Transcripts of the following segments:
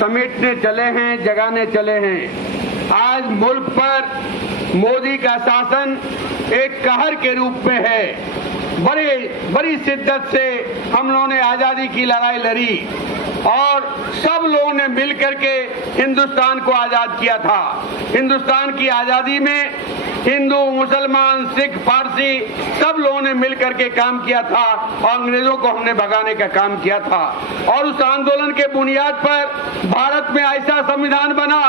समेटने चले हैं, जगाने चले हैं। आज मुल्क पर मोदी का शासन एक कहर के रूप में है। बड़ी शिद्दत से हम लोगों ने आजादी की लड़ाई लड़ी और सब लोगों ने मिलकर के हिंदुस्तान को आजाद किया था। हिंदुस्तान की आजादी में हिंदू, मुसलमान, सिख, पारसी सब लोगों ने मिलकर के काम किया था और अंग्रेजों को हमने भगाने का काम किया था। और उस आंदोलन के बुनियाद पर भारत में ऐसा संविधान बना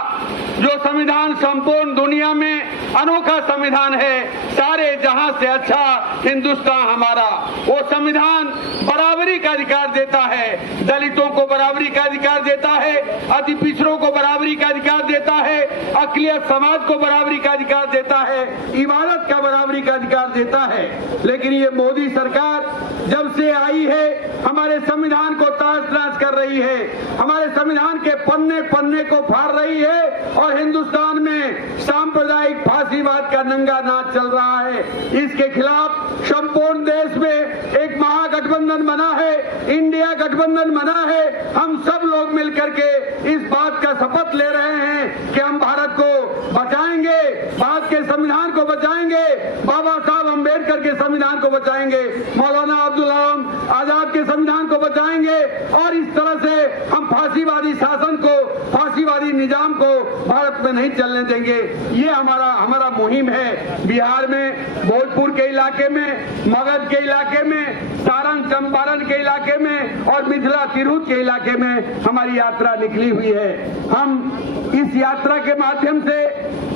जो संविधान संपूर्ण दुनिया में अनोखा संविधान है। सारे जहां से अच्छा हिंदुस्तान हमारा। वो संविधान बराबरी का अधिकार देता है, दलितों को बराबरी का अधिकार देता है, अति पिछड़ों को बराबरी का अधिकार देता है, अक़लियत समाज को बराबरी का अधिकार देता है, इबादत का बराबरी का अधिकार देता है। लेकिन ये मोदी सरकार जब से आई है हमारे संविधान को तहस-नहस कर रही है, हमारे संविधान के पन्ने पन्ने को फाड़ रही है और हिंदुस्तान में सांप्रदायिक फांसीवाद का नंगा नाच चल रहा है। इसके खिलाफ संपूर्ण देश में एक महागठबंधन बना है, इंडिया गठबंधन बना है। हम सब लोग मिलकर के इस बात का शपथ ले रहे हैं कि हम भारत को बचाएंगे, भारत के संविधान को बचाएंगे, बाबा साहब अम्बेडकर के संविधान को बचाएंगे, मौलाना अब्दुल कलाम आजाद के संविधान को बचाएंगे और इस तरह से हम फांसीवादी शासन को, फांसीवादी निजाम को भारत में नहीं चलने देंगे। ये हमारा मुहिम है। बिहार में भोजपुर के इलाके में, मगध के इलाके में, सारण चंपारण के इलाके में और मिथिला तिरहुत के इलाके में हमारी यात्रा निकली हुई है। हम इस यात्रा के माध्यम से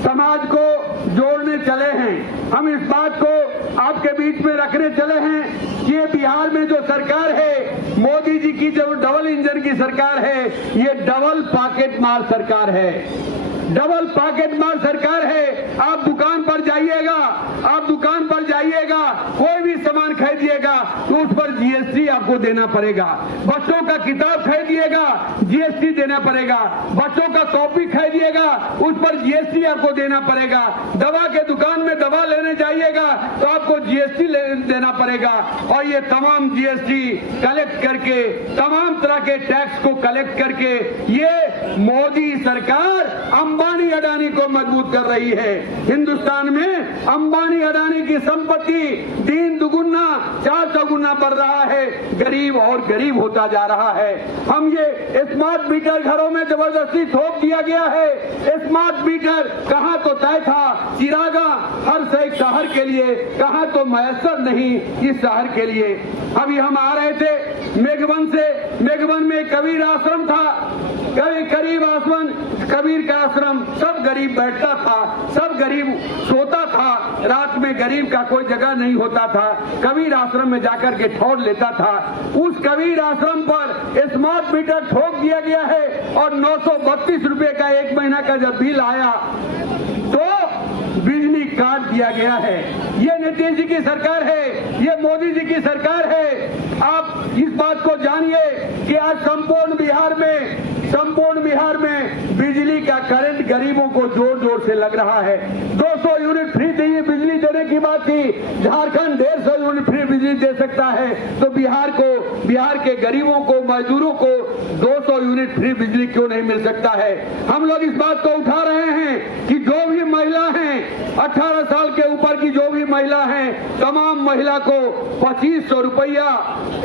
समाज को जोड़ने चले हैं। हम इस बात को आपके बीच में रखने चले हैं कि ये बिहार में जो सरकार है, मोदी जी की जो डबल इंजन की सरकार है, ये डबल पॉकेट मार सरकार है। डबल पॉकेट मार सरकार है। आप दुकान पर जाइएगा, कोई भी सामान खरीदिएगा तो उस पर जीएसटी आपको देना पड़ेगा। बच्चों का किताब खरीदिएगा, जीएसटी देना पड़ेगा। बच्चों का कॉपी खरीदिएगा, उस पर जीएसटी आपको देना पड़ेगा। दवा के दुकान में दवा लेने जाइएगा तो आपको जीएसटी देना पड़ेगा। और ये तमाम जीएसटी कलेक्ट करके, तमाम तरह के टैक्स को कलेक्ट करके ये मोदी सरकार अंबानी अडानी को मजबूत कर रही है। हिंदुस्तान में अंबानी अडानी की संपत्ति दिन दुगुना 400 गुना बढ़ रहा है, गरीब और गरीब होता जा रहा है। हम ये स्मार्ट मीटर घरों में जबरदस्ती थोप दिया गया है। स्मार्ट मीटर कहाँ तो तय था, चिरागा हर से एक शहर के लिए, कहाँ तो मैसर नहीं इस शहर के लिए। अभी हम आ रहे थे मेघवन से, मेघवन में कबीर आश्रम था, कबीर का आश्रम, सब गरीब बैठता था, सब गरीब सोता था, रात में गरीब का कोई जगह नहीं होता था, कबीर आश्रम में जाकर के ठौर लेता था। उस कबीर आश्रम पर स्मार्ट मीटर ठोक दिया गया है और 932 रुपए का एक महीना का जब बिल आया तो बिजली काट दिया गया है। ये नीतीश जी की सरकार है, ये मोदी जी की सरकार है। आप इस बात को जानिए कि आज संपूर्ण बिहार में बिजली का करंट गरीबों को जोर जोर से लग रहा है। 200 यूनिट फ्री बिजली देने की बात थी, झारखंड 150 यूनिट फ्री बिजली दे सकता है, तो बिहार के गरीबों को, मजदूरों को 200 यूनिट फ्री बिजली क्यों नहीं मिल सकता है। हम लोग इस बात को उठा रहे हैं कि जो भी महिला हैं, 18 साल के ऊपर की जो भी महिला हैं, तमाम महिला को 2500 रुपया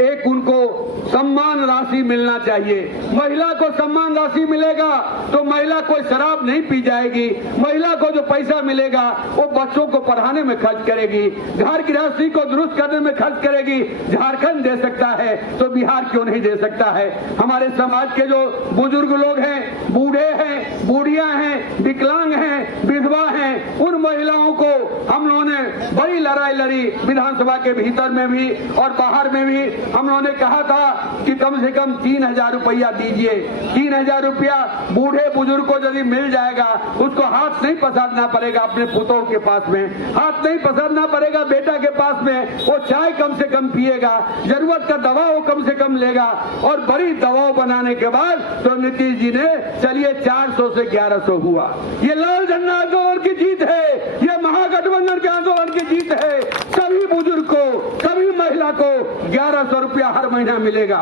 एक उनको सम्मान राशि मिलना चाहिए। महिला को सम्मान राशि मिलेगा तो महिला कोई शराब नहीं पी जाएगी। महिला को जो पैसा मिलेगा वो बच्चों को पढ़ाने में खर्च करेगी, घर गृहस्थी को दुरुस्त करने में खर्च करेगी। झारखंड दे सकता है तो बिहार क्यों नहीं दे सकता है। हमारे समाज के जो बुजुर्ग लोग हैं, बूढ़े हैं, बूढ़ियां हैं, विकलांग हैं, विधवा हैं, उन महिलाओं को हम लोगों ने बड़ी लड़ाई लड़ी, विधानसभा के भीतर में भी और बाहर में भी। हम लोगों ने कहा था कि कम से कम 3000 रुपया दीजिए। 3000 रुपया बूढ़े बुजुर्ग को यदि मिल जाएगा, उसको हाथ नहीं पसारना पड़ेगा अपने पुतों के पास में, हाथ नहीं पसारना पड़ेगा बेटा के पास में। वो चाय कम से कम पिएगा, जरूरत का दवा वो कम से कम लेगा। और बड़ी दवाओं बनाने के बाद तो नीतीश जी ने चलिए 400 से 1100 हुआ। ये लाल झंडा आंदोलन की जीत है, ये महागठबंधन के आंदोलन की जीत है। सभी बुजुर्ग को, सभी महिला को 1100 रुपया हर महीना मिलेगा।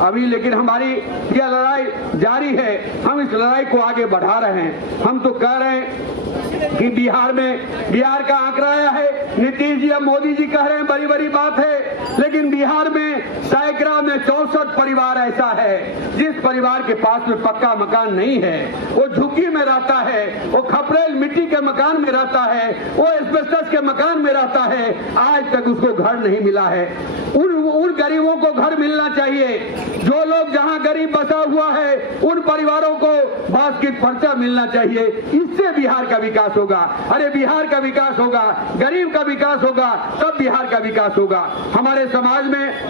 अभी लेकिन हमारी यह लड़ाई जारी है, हम इस लड़ाई को आगे बढ़ा रहे हैं। हम तो कह रहे हैं कि बिहार का आंकड़ा आया है, नीतीश जी और मोदी जी कह रहे हैं बड़ी बड़ी बात है, लेकिन बिहार में सैकड़ा में 64 परिवार ऐसा है जिस परिवार के पास में पक्का मकान नहीं है, वो झुग्गी में रहता है, वो खपरेल मिट्टी के मकान में रहता है, वो एस्बेस्टस के मकान में रहता है, आज तक उसको घर नहीं मिला है। उन गरीबों को घर मिलना चाहिए। जो लोग जहां गरीब बसा हुआ है उन परिवारों को बास्केट खर्चा मिलना चाहिए। इससे बिहार का विकास होगा। अरे बिहार का विकास होगा, गरीब का विकास होगा, तब बिहार का विकास होगा। हमारे समाज में